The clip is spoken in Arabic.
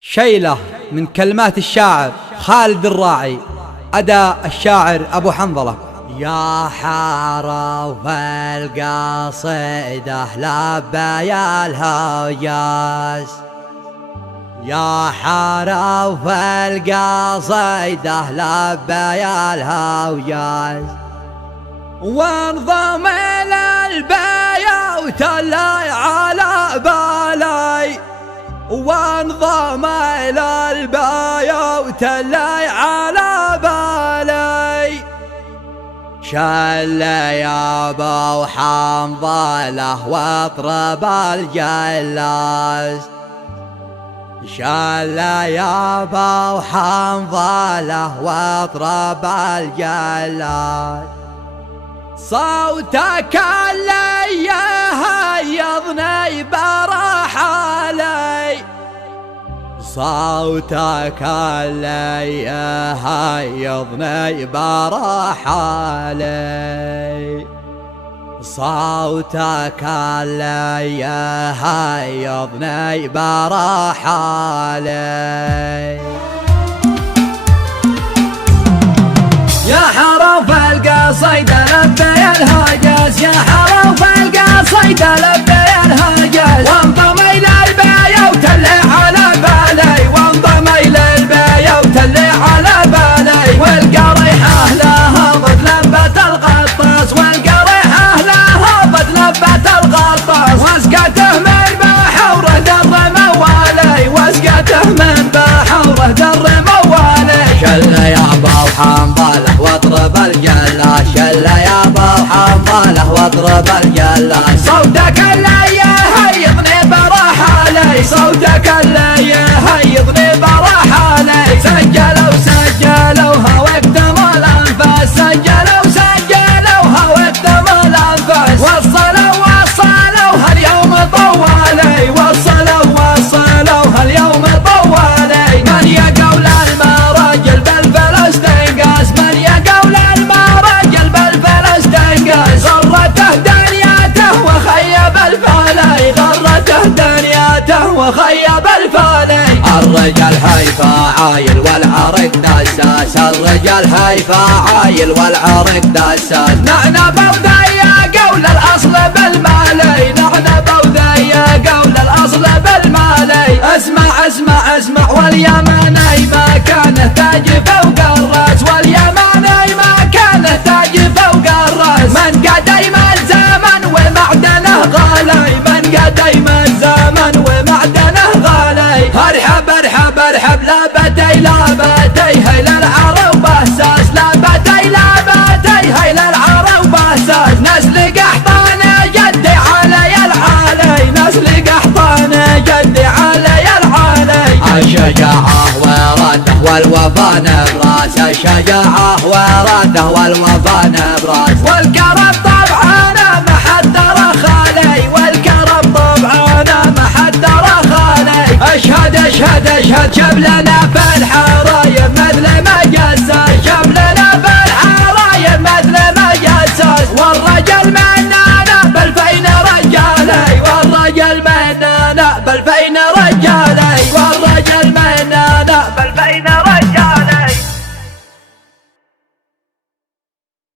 شيلة من كلمات الشاعر خالد الراعي، أداء الشاعر أبو حنظلة. يا حرف القصيدة لبى الهوجاز، يا حرف القصيدة لبى الهوجاز، وانضم إلى البيوت اللي على بالي، وانضم إلى البيوت اللي على بالي، شل يا ابو حنظلة واطرب الجلاس، شل يا ابو حنظلة واطرب الجلاس، صوتك اللي يهيضني برحالي، صوتك اللي يهيضني برحالي، صوتك اللي يهيضني برحالي. يا حرف القصيدة لبي الهجاز، يا حرف القصيدة لبي الهجاز، وانضم إلى البيوت اللي على بالي، وانضم إلى البيوت اللي على بالي، والقريحة لها ضد لبة الغطاس، والقريحة لها ضد لبة الغطاس، واسقته من بحوره در موالي، واسقته من بحوره در موالي. شل يا ابو حنظلة واطرب الجلاس، شل يا ابو حنظلة واطرب الجلاس، صوتك اللي يهيضني برحالي، صوتك اللي يهيضني برحالي. سجلوها واكتموا الانفاس، سجلوها واكتموا الانفاس، وصلوها اليوم طوالي، وصلوها اليوم طوالي. من يقول المراجل بالفلسطين قاس، من يقول المراجل بالفلسطين قاس، غرته دنياته وخيب الفالي، غرته دنياته وخيب الفالي. الرجال هيفا عايل والعرق دساس، الرجال هيفا عايل والعرق دساس. نحن بوذية قول الاصل بالمالي، نحن بوذية قول الاصل بالمالي. اسمع واليماني ما كانه تاج فوق الراس، واليماني ما كانه تاج فوق الراس. من قديم الزمن ومعدنه غالي، من قديم الزمن ومعدنه غالي. ارحب لابتي هيل العرب بهساس، لابتي هيل العرب بهساس. نسل قحطان جدي علي العالي، نسل قحطان جدي علي العالي. الشجاعة وراده والوفا نبراس، الشجاعة وراده والوفا نبراس.